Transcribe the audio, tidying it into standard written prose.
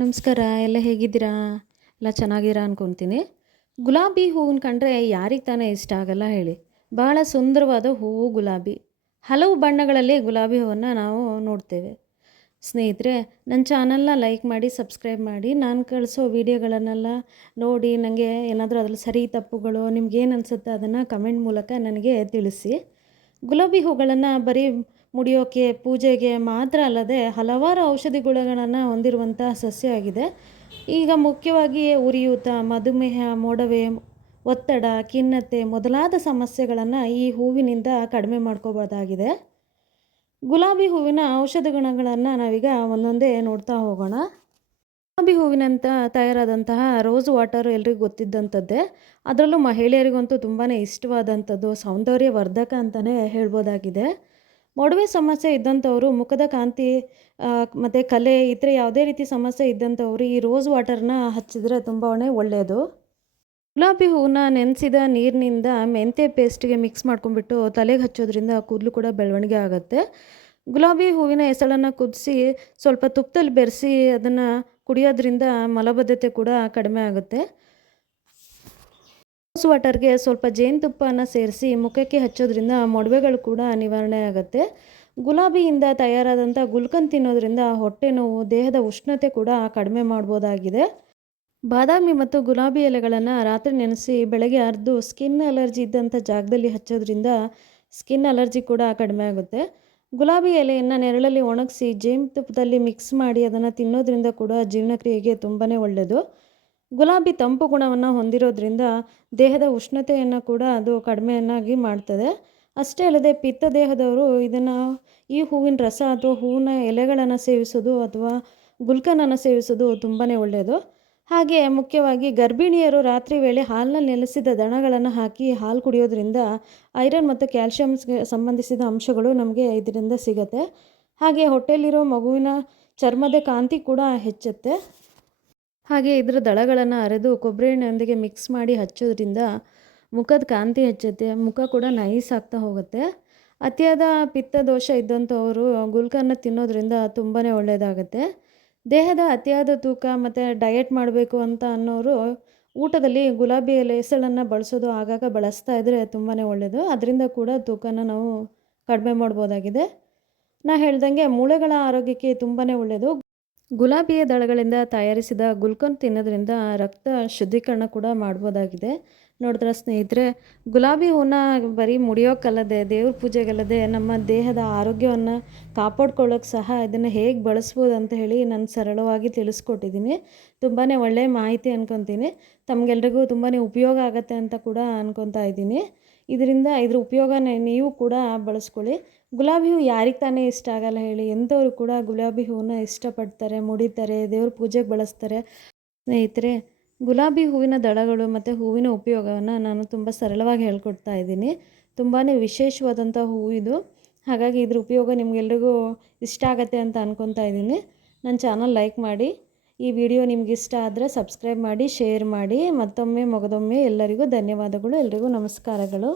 ನಮಸ್ಕಾರ. ಎಲ್ಲ ಹೇಗಿದ್ದೀರಾ? ಎಲ್ಲ ಚೆನ್ನಾಗಿದ್ದೀರಾ ಅನ್ಕೊತೀನಿ. ಗುಲಾಬಿ ಹೂವನ್ನ ಕಂಡ್ರೆ ಯಾರಿಗೆ ತಾನೇ ಇಷ್ಟ ಆಗಲ್ಲ ಹೇಳಿ. ಬಹಳ ಸುಂದರವಾದ ಹೂವು ಗುಲಾಬಿ. ಹಲವು ಬಣ್ಣಗಳಲ್ಲಿ ಗುಲಾಬಿ ಹೂವನ್ನು ನಾವು ನೋಡ್ತೇವೆ. ಸ್ನೇಹಿತರೆ, ನನ್ನ ಚಾನಲ್ನ ಲೈಕ್ ಮಾಡಿ, ಸಬ್ಸ್ಕ್ರೈಬ್ ಮಾಡಿ. ನಾನು ಕಳಿಸೋ ವೀಡಿಯೋಗಳನ್ನೆಲ್ಲ ನೋಡಿ ನನಗೆ ಏನಾದರೂ ಅದರಲ್ಲಿ ಸರಿ ತಪ್ಪುಗಳು ನಿಮ್ಗೇನು ಅನಿಸುತ್ತೆ ಅದನ್ನು ಕಮೆಂಟ್ ಮೂಲಕ ನನಗೆ ತಿಳಿಸಿ. ಗುಲಾಬಿ ಹೂಗಳನ್ನು ಬರೀ ಮುಡಿಯೋಕ್ಕೆ, ಪೂಜೆಗೆ ಮಾತ್ರ ಅಲ್ಲದೆ ಹಲವಾರು ಔಷಧಿ ಗುಣಗಳನ್ನು ಹೊಂದಿರುವಂತಹ ಸಸ್ಯ ಆಗಿದೆ. ಈಗ ಮುಖ್ಯವಾಗಿ ಉರಿಯೂತ, ಮಧುಮೇಹ, ಮೊಡವೆ, ಒತ್ತಡ, ಖಿನ್ನತೆ ಮೊದಲಾದ ಸಮಸ್ಯೆಗಳನ್ನು ಈ ಹೂವಿನಿಂದ ಕಡಿಮೆ ಮಾಡ್ಕೋಬೋದಾಗಿದೆ. ಗುಲಾಬಿ ಹೂವಿನ ಔಷಧ ಗುಣಗಳನ್ನು ನಾವೀಗ ಒಂದೊಂದೇ ನೋಡ್ತಾ ಹೋಗೋಣ. ಗುಲಾಬಿ ಹೂವಿನಂತ ತಯಾರಾದಂತಹ ರೋಸ್ ವಾಟರ್ ಎಲ್ರಿಗೂ ಗೊತ್ತಿದ್ದಂಥದ್ದೇ. ಅದರಲ್ಲೂ ಮಹಿಳೆಯರಿಗಂತೂ ತುಂಬಾ ಇಷ್ಟವಾದಂಥದ್ದು, ಸೌಂದರ್ಯವರ್ಧಕ ಅಂತಲೇ ಹೇಳ್ಬೋದಾಗಿದೆ. ಮೊಡವೆ ಸಮಸ್ಯೆ ಇದ್ದಂಥವರು, ಮುಖದ ಕಾಂತಿ ಮತ್ತು ಕಲೆ ಇತರೆ ಯಾವುದೇ ರೀತಿ ಸಮಸ್ಯೆ ಇದ್ದಂಥವರು ಈ ರೋಸ್ ವಾಟರ್ನ ಹಚ್ಚಿದ್ರೆ ತುಂಬಾ ಒಳ್ಳೆಯದು. ಗುಲಾಬಿ ಹೂವನ್ನ ನೆನೆಸಿದ ನೀರಿನಿಂದ ಮೆಂತ್ಯ ಪೇಸ್ಟ್ಗೆ ಮಿಕ್ಸ್ ಮಾಡ್ಕೊಂಡ್ಬಿಟ್ಟು ತಲೆಗೆ ಹಚ್ಚೋದ್ರಿಂದ ಕೂದಲು ಕೂಡ ಬೆಳವಣಿಗೆ ಆಗುತ್ತೆ. ಗುಲಾಬಿ ಹೂವಿನ ಎಸಳನ್ನು ಕುದಿಸಿ ಸ್ವಲ್ಪ ತುಪ್ಪದಲ್ಲಿ ಬೆರೆಸಿ ಅದನ್ನು ಕುಡಿಯೋದ್ರಿಂದ ಮಲಬದ್ಧತೆ ಕೂಡ ಕಡಿಮೆ ಆಗುತ್ತೆ. ರೋಸ್ ವಾಟರ್ಗೆ ಸ್ವಲ್ಪ ಜೇನುತುಪ್ಪನ ಸೇರಿಸಿ ಮುಖಕ್ಕೆ ಹಚ್ಚೋದ್ರಿಂದ ಮೊಡವೆಗಳು ಕೂಡ ನಿವಾರಣೆ ಆಗುತ್ತೆ. ಗುಲಾಬಿಯಿಂದ ತಯಾರಾದಂಥ ಗುಲ್ಕನ್ ತಿನ್ನೋದ್ರಿಂದ ಹೊಟ್ಟೆ ನೋವು, ದೇಹದ ಉಷ್ಣತೆ ಕೂಡ ಕಡಿಮೆ ಮಾಡ್ಬೋದಾಗಿದೆ. ಬಾದಾಮಿ ಮತ್ತು ಗುಲಾಬಿ ಎಲೆಗಳನ್ನು ರಾತ್ರಿ ನೆನೆಸಿ ಬೆಳಗ್ಗೆ ಅರೆದು ಸ್ಕಿನ್ ಅಲರ್ಜಿ ಇದ್ದಂಥ ಜಾಗದಲ್ಲಿ ಹಚ್ಚೋದ್ರಿಂದ ಸ್ಕಿನ್ ಅಲರ್ಜಿ ಕೂಡ ಕಡಿಮೆ ಆಗುತ್ತೆ. ಗುಲಾಬಿ ಎಲೆಯನ್ನು ನೆರಳಲ್ಲಿ ಒಣಗಿಸಿ ಜೇನುತುಪ್ಪದಲ್ಲಿ ಮಿಕ್ಸ್ ಮಾಡಿ ಅದನ್ನು ತಿನ್ನೋದ್ರಿಂದ ಕೂಡ ಜೀರ್ಣಕ್ರಿಯೆಗೆ ತುಂಬಾ ಒಳ್ಳೆಯದು. ಗುಲಾಬಿ ತಂಪು ಗುಣವನ್ನು ಹೊಂದಿರೋದ್ರಿಂದ ದೇಹದ ಉಷ್ಣತೆಯನ್ನು ಕೂಡ ಅದು ಕಡಿಮೆಯನ್ನಾಗಿ ಮಾಡ್ತದೆ. ಅಷ್ಟೇ ಅಲ್ಲದೆ ಪಿತ್ತ ದೇಹದವರು ಈ ಹೂವಿನ ರಸ ಅಥವಾ ಹೂವಿನ ಎಲೆಗಳನ್ನು ಸೇವಿಸೋದು ಅಥವಾ ಗುಲ್ಕನನ್ನು ಸೇವಿಸೋದು ತುಂಬಾ ಒಳ್ಳೆಯದು. ಹಾಗೆ ಮುಖ್ಯವಾಗಿ ಗರ್ಭಿಣಿಯರು ರಾತ್ರಿ ವೇಳೆ ಹಾಲಿನಲ್ಲಿ ನೆಲೆಸಿದ ದಣಗಳನ್ನು ಹಾಕಿ ಹಾಲು ಕುಡಿಯೋದ್ರಿಂದ ಐರನ್ ಮತ್ತು ಕ್ಯಾಲ್ಶಿಯಮ್ಸ್ಗೆ ಸಂಬಂಧಿಸಿದ ಅಂಶಗಳು ನಮಗೆ ಇದರಿಂದ ಸಿಗುತ್ತೆ. ಹಾಗೆ ಹೊಟ್ಟೆಯಲ್ಲಿರೋ ಮಗುವಿನ ಚರ್ಮದ ಕಾಂತಿ ಕೂಡ ಹೆಚ್ಚುತ್ತೆ. ಹಾಗೆ ಇದರ ದಳಗಳನ್ನು ಅರೆದು ಕೊಬ್ಬರಿ ಎಣ್ಣೆಯೊಂದಿಗೆ ಮಿಕ್ಸ್ ಮಾಡಿ ಹಚ್ಚೋದ್ರಿಂದ ಮುಖದ ಕಾಂತಿ ಹೆಚ್ಚುತ್ತೆ, ಮುಖ ಕೂಡ ನೈಸ್ ಆಗ್ತಾ ಹೋಗುತ್ತೆ. ಅತಿಯಾದ ಪಿತ್ತ ದೋಷ ಇದ್ದಂಥವರು ಗುಲ್ಕನ್ನ ತಿನ್ನೋದ್ರಿಂದ ತುಂಬಾ ಒಳ್ಳೆಯದಾಗುತ್ತೆ. ದೇಹದ ಅತಿಯಾದ ತೂಕ ಮತ್ತು ಡಯಟ್ ಮಾಡಬೇಕು ಅಂತ ಅನ್ನೋರು ಊಟದಲ್ಲಿ ಗುಲಾಬಿ ಎಲೆ ಎಸಳನ್ನು ಬಳಸೋದು ಆಗಾಗ ಬಳಸ್ತಾ ಇದ್ದರೆ ತುಂಬಾ ಒಳ್ಳೆಯದು. ಅದರಿಂದ ಕೂಡ ತೂಕನ ನಾವು ಕಡಿಮೆ ಮಾಡ್ಬೋದಾಗಿದೆ. ನಾನು ಹೇಳ್ದಂಗೆ ಮೂಳೆಗಳ ಆರೋಗ್ಯಕ್ಕೆ ತುಂಬಾ ಒಳ್ಳೆಯದು. ಗುಲಾಬಿಯ ದಳಗಳಿಂದ ತಯಾರಿಸಿದ ಗುಲ್ಕನ್ ತಿನ್ನೋದ್ರಿಂದ ರಕ್ತ ಶುದ್ಧೀಕರಣ ಕೂಡ ಮಾಡ್ಬೋದಾಗಿದೆ. ನೋಡಿದ್ರೆ ಸ್ನೇಹಿತರೆ, ಗುಲಾಬಿ ಹೂವನ್ನ ಬರೀ ಮುಡಿಯೋಕ್ಕಲ್ಲದೆ, ದೇವ್ರ ಪೂಜೆಗಲ್ಲದೆ ನಮ್ಮ ದೇಹದ ಆರೋಗ್ಯವನ್ನು ಕಾಪಾಡ್ಕೊಳ್ಳೋಕೆ ಸಹ ಇದನ್ನು ಹೇಗೆ ಬಳಸ್ಬೋದು ಅಂತ ಹೇಳಿ ನಾನು ಸರಳವಾಗಿ ತಿಳಿಸ್ಕೊಟ್ಟಿದ್ದೀನಿ. ತುಂಬಾ ಒಳ್ಳೆಯ ಮಾಹಿತಿ ಅನ್ಕೊತೀನಿ. ತಮಗೆಲ್ರಿಗೂ ತುಂಬಾ ಉಪಯೋಗ ಆಗುತ್ತೆ ಅಂತ ಕೂಡ ಅನ್ಕೊತಾ ಇದ್ದೀನಿ. ಇದ್ರ ಉಪಯೋಗನ ನೀವು ಕೂಡ ಬಳಸ್ಕೊಳ್ಳಿ. ಗುಲಾಬಿ ಹೂವು ಯಾರಿಗೆ ತಾನೇ ಇಷ್ಟ ಆಗಲ್ಲ ಹೇಳಿ. ಎಂಥವರು ಕೂಡ ಗುಲಾಬಿ ಹೂವನ್ನ ಇಷ್ಟಪಡ್ತಾರೆ, ಮುಡಿತಾರೆ, ದೇವ್ರ ಪೂಜೆಗೆ ಬಳಸ್ತಾರೆ. ಸ್ನೇಹಿತರೆ, ಗುಲಾಬಿ ಹೂವಿನ ದಳಗಳು ಮತ್ತು ಹೂವಿನ ಉಪಯೋಗವನ್ನು ನಾನು ತುಂಬ ಸರಳವಾಗಿ ಹೇಳ್ಕೊಡ್ತಾ ಇದ್ದೀನಿ. ತುಂಬಾ ವಿಶೇಷವಾದಂಥ ಹೂವು ಇದು. ಹಾಗಾಗಿ ಇದ್ರ ಉಪಯೋಗ ನಿಮಗೆಲ್ರಿಗೂ ಇಷ್ಟ ಆಗುತ್ತೆ ಅಂತ ಅನ್ಕೊತಾ ಇದ್ದೀನಿ. ನನ್ನ ಚಾನಲ್ ಲೈಕ್ ಮಾಡಿ. ಈ ವಿಡಿಯೋ ನಿಮ್ಗೆ ಇಷ್ಟ ಆದರೆ ಸಬ್ಸ್ಕ್ರೈಬ್ ಮಾಡಿ, ಶೇರ್ ಮಾಡಿ. ಮತ್ತೊಮ್ಮೆ ಮಗದೊಮ್ಮೆ ಎಲ್ಲರಿಗೂ ಧನ್ಯವಾದಗಳು. ಎಲ್ರಿಗೂ ನಮಸ್ಕಾರಗಳು.